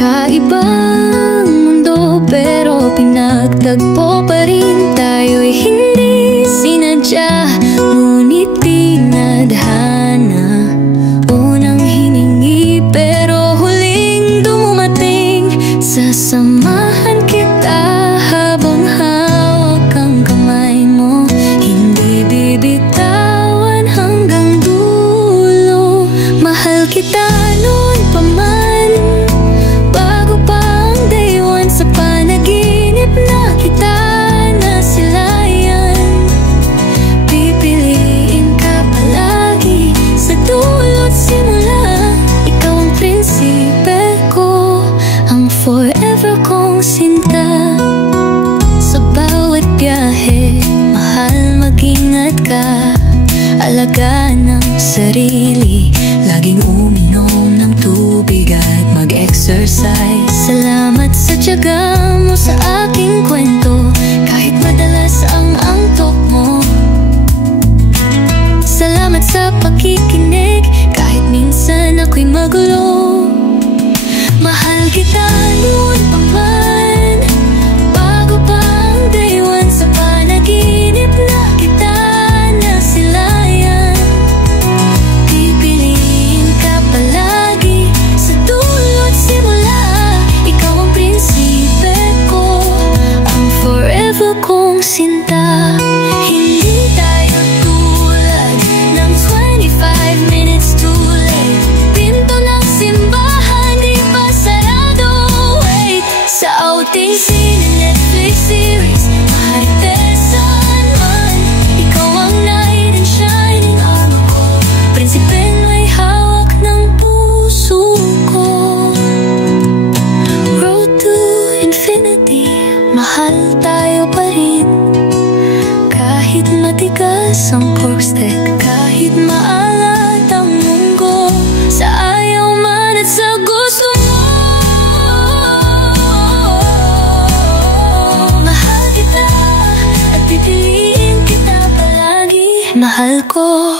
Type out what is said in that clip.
Magkaibang mundo pero pinagtagpo pa rin. Tayo'y hindi sinadya, ngunit tinadhana. Unang hiningi pero huling dumating. Sasamahan kita habang hawak ang kamay mo. Hindi bibitawan hanggang dulo. Mahal kita noon pa man, bago pa ang day one. Sa panaginip na kita nasilayan. Pipiliin ka palagi sa dulo't simula. Ikaw ang prinsipe ko, ang forever kong sinta. Sa bawat biyahe, mahal mag-ingat ka. Alagaan ang sarili, laging uminom ng tubig at mag-exercise. Salamat sa tiyaga mo sa aking kwento, kahit madalas ang antok mo. Salamat sa pakikinig, kahit minsan ako'y magulo. Mahal kita noon pa man, bago pa ang day one. Sa panaginip na kita nasilayan. Pipiliin ka palagi sa dulo't simula. Ikaw ang prinsipe ko, ang forever kong sinta. Hindi tayo tulad ng 25 minutes too late. Pinto ng simbahan di pa sarado. Wait, sa outing scene, Netflix series, mahigtesan man. Ikaw ang knight in shining armor ko, prinsipeng may hawak ng puso ko. Road to infinity, mahal tayo pa rin. Kahit matigas ang cork stick, kahit maalat ang munggo. Sa ayaw man at sa gusto mo, mahal kita at pipiliin kita palagi. Mahal ko.